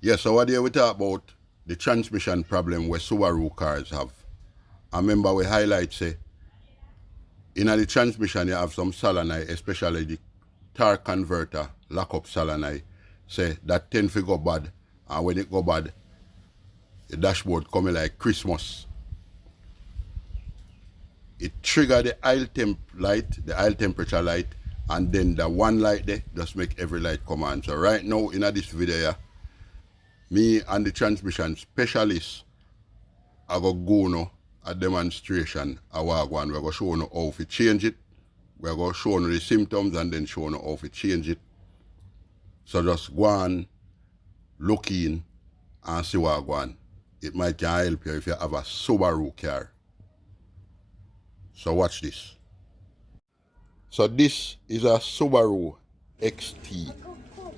Yeah, so what do we talk about the transmission problem where Subaru cars have? I remember we highlight say in the transmission you have some solenoid, especially the torque converter, lockup solenoid, say that tend to go bad, and when it go bad, the dashboard coming like Christmas. It trigger the aisle temp light, the aisle temperature light, and then the one light there just make every light come on. So right now in this video here, me and the transmission specialist I go now a demonstration a wagwan. We're going to show you how to change it. We're going to show you the symptoms and then show you how to change it. So just go on, look in and see what go on. It might can help you if you have a Subaru car. So watch this. So this is a Subaru XT.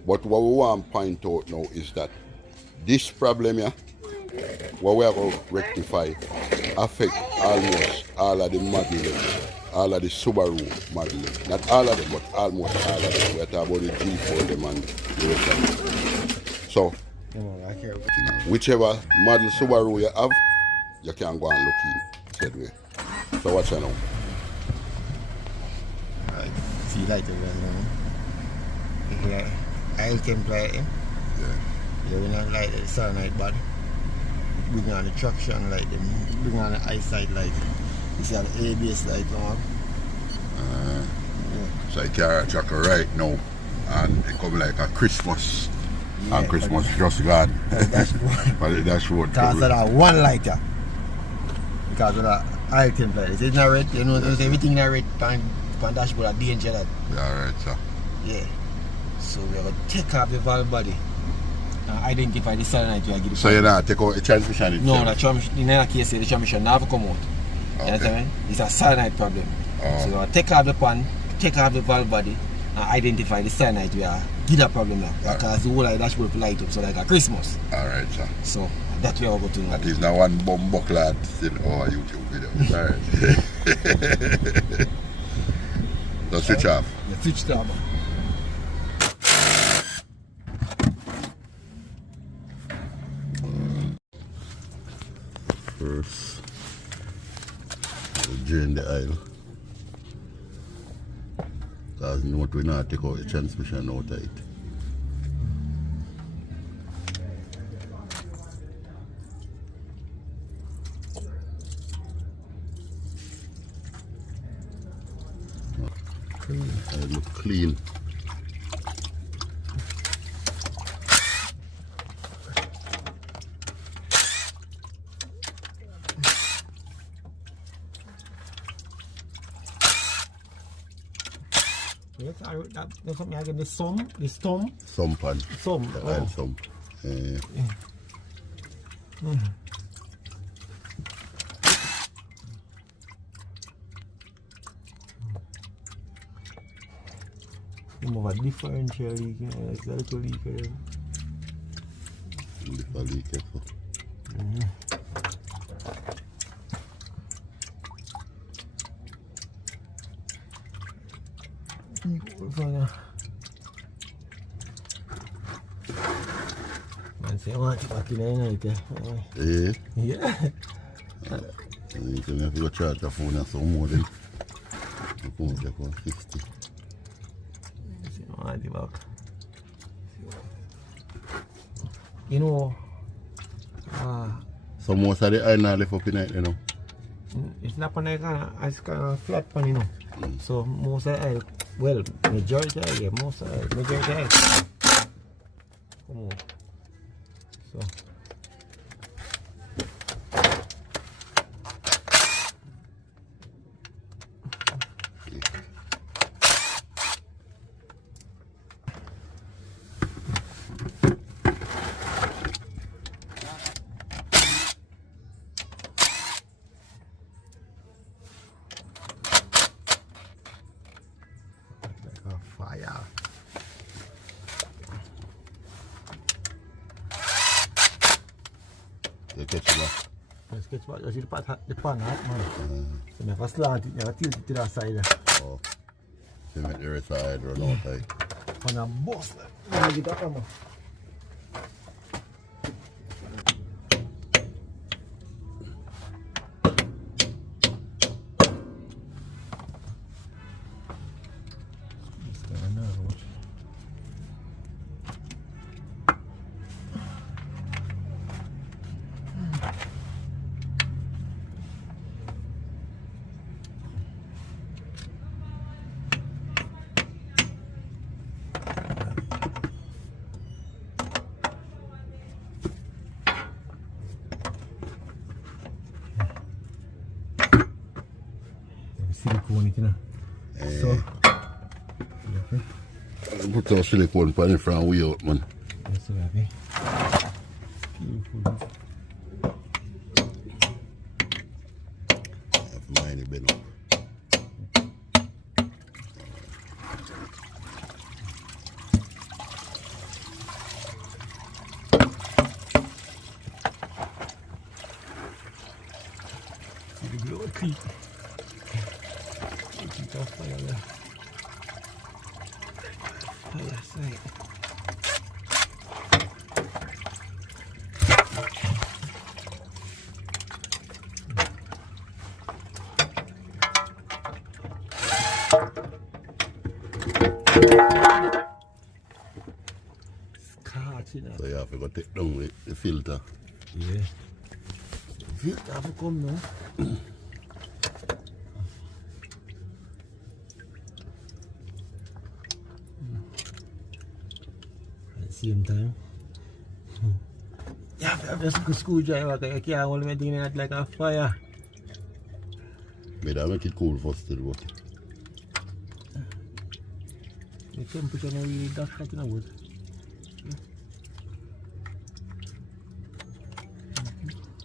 But what we want to point out now is that this problem here, what we are going to rectify, affect almost all of the models, all of the Subaru models. Not all of them, but almost all of them. We are talking about the G4 them and the rest of them. So, whichever model Subaru you have, you can go and look in said way. So watch out now. Right. See light again. I'll temp light. Yeah. You will light the solenoid body. Bring on the traction light, bring on the eyesight light. You see the ABS light on. Yeah. So you carry a tracker right now and it come like a Christmas. Yeah, and Christmas just gone. But the dashboard. Because of that one lighter. Because of that oil temp light. It's not red, you know, everything not red on dashboard are danger that. Yeah, right, sir. Yeah. So we're going to take off the valve body. Identify the solenoid to give the so you not take out the transmission itself? No, the transmission, in that case the transmission never come out. Okay. You know what I mean? It's a solenoid problem. So you take off the pan, take off the valve body and identify the solenoid we are give that problem now. Because the whole of the dashboard will light up so like a Christmas. Alright, sir. So that's where we go to now. That is now one bomb buckler still our YouTube video. Alright. So switch off. Yeah, switch it off. First, we'll drain the oil. Because you know what, we not take out the transmission out of it. It look clean. Yes, there's something again, the sum. Sum pan. Sum. The oil sum. You have a differential leak, it's a little leak here. Little leak here. Man say I want to back in the night. Yeah. You can have to go charge the phone and some more than the phone take on 50. I want it back. You know, so most of the iron are left up in it, you know. It's not on it's kind of flat pan, you know. So most of the well, majority of it, most of the majority of it. Come on. So. Fire. You catch it back. Let's catch back. You see the pan hot, man. So never slant it, never tilt it to that side. Oh. So make the rest side run out like. On a bus. Let me get that one. silicone it, you know. So, put some silicone pan in front way out, man. yes, so happy. Beautiful. Mine been up. See the glow creep. Keep off fire there. Fire sight. So you have to go take down the filter. Yeah. The filter have to come now. At the same time. You have to have a screwdriver because you can't hold anything in it like a fire. But I make it cool first still, but The temperature not really that hot in the wood.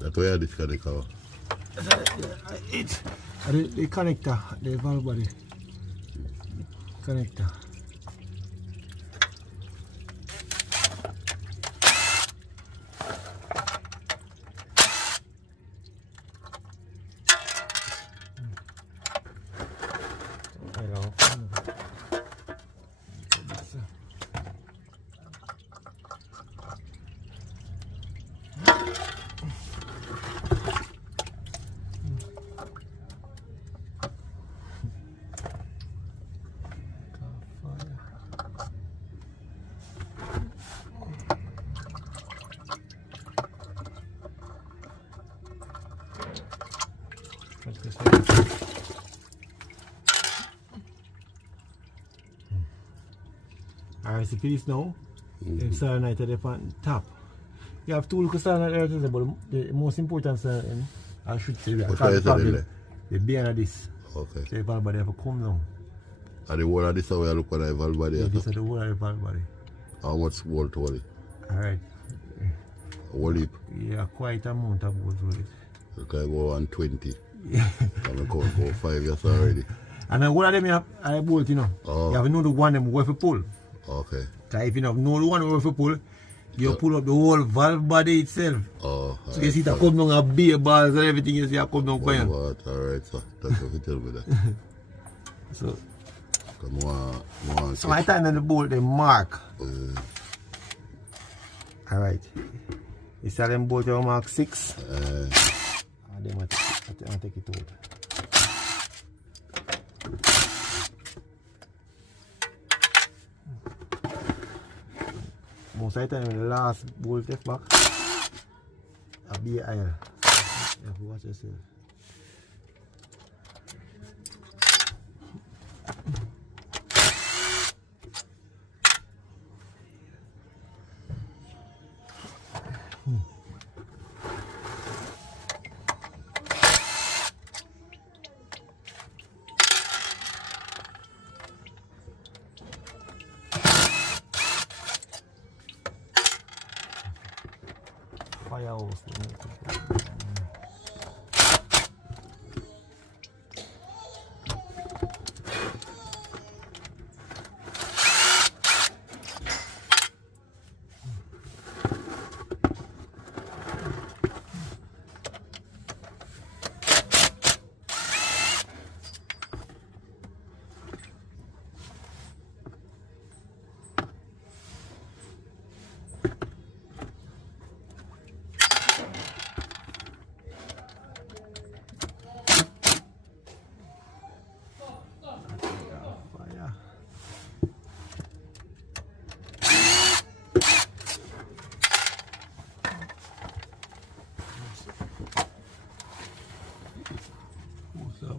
that's why I disconnect the car. It's the connector, the valve body. Connector. Alright, so for this now, the solenoid at the top. You have two little solenoid areas, but the most important solenoid, I should say, the behind of this. Okay. So the valve body have to come down. And the wall of this is where I look at the valve body. Yeah, this is the wall of the valve body. How much wall to it? Alright. Wall heap? Yeah, quite amount of bolts with it. Okay, I go on 20. Yeah. I'm going to go 5 years already. And then one of them you have bolt, you know. Oh. You have to know the one them where to pull. Okay. Because if you don't know the one where to pull, you pull up the whole valve body itself. Oh, so you see that come down a beer balls and everything you see that come down for you. Alright, so thank you for telling me that. So, Come on. so I time on the bolt they mark. Alright. You see them bolt you mark 6. And then I take it out. Most of the time, the last bolt left back, I'll be aisle. You have to watch yourself. Firehouse.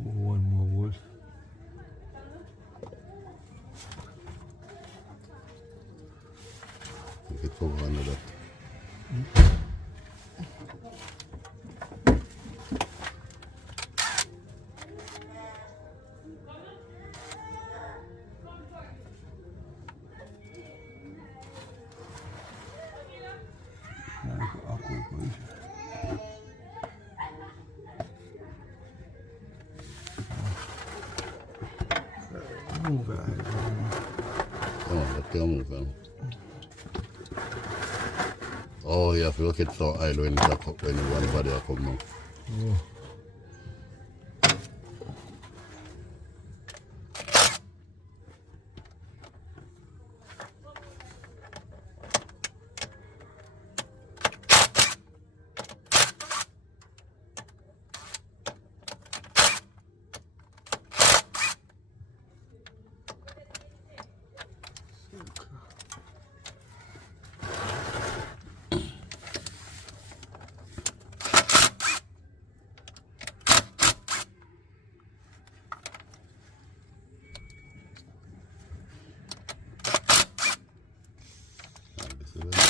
One more wood. Get over under that. move it. Oh, let's move them. Oh, you have to look at the oil when one body come out. Yeah.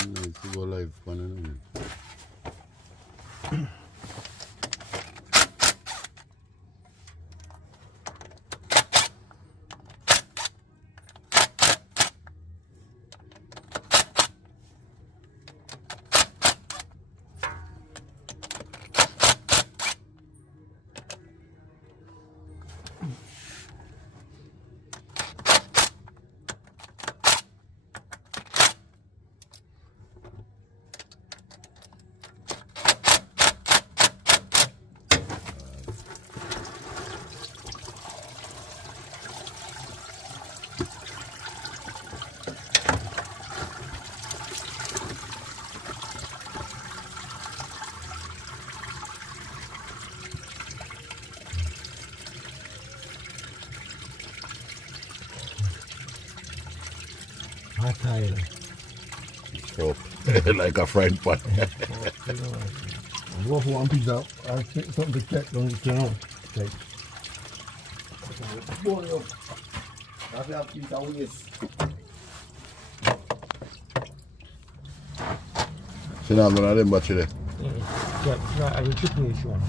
Let's go live one. Hot tire. Chop. Like a fried pot. I go for one pizza. I take something to check, don't you know? Okay. Boil it up. I have to use a waste. See now, I'm going to them battery there. Yeah, I will chip me one.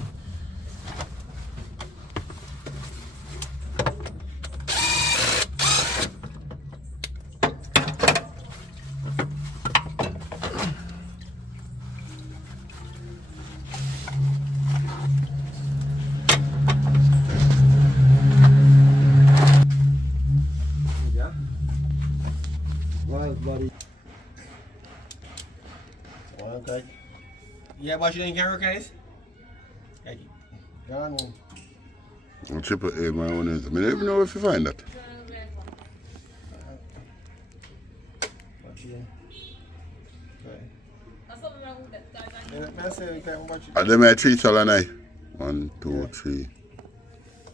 Buddy. Okay. Yeah, but you didn't get recognize? Thank you. Gone one. I'll triple A my own is. I mean, I don't even know if you find that. Are they my 3 Solenoid? 1, 2, 3.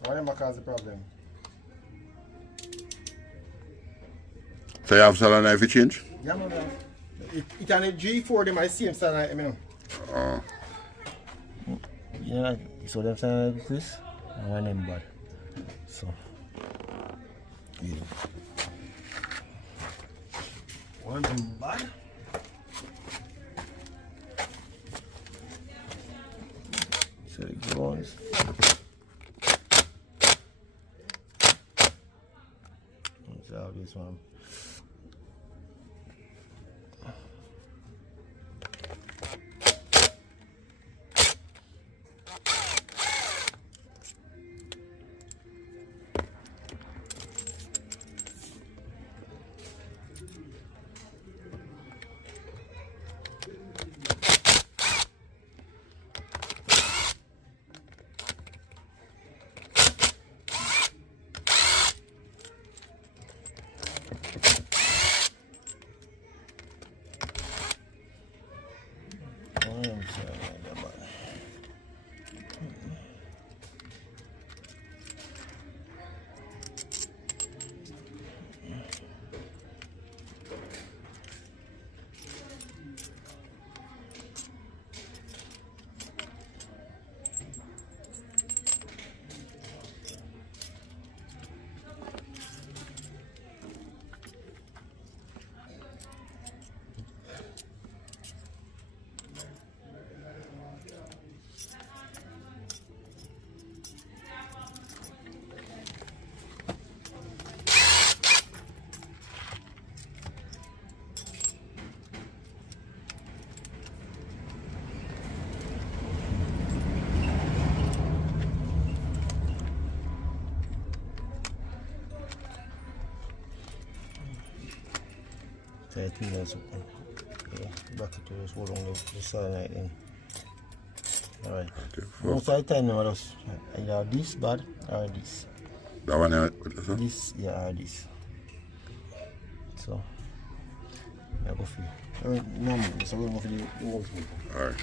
Why am I cause the problem? So you have Solenoid for change? Yeah, man. It can a G4 them I see him Solenoid, you know. Oh. Yeah, so them Solenoid like this, and one them bad. So, yeah. One them bad. So it goes. Let's have this one. I think that's okay. Yeah, back to just hold on the solenoid in. Alright. Okay, Most of the time, I just either this bad or this. That one, This, yeah, or this. So, I go for it. No, so we'll go for the whole thing. Alright.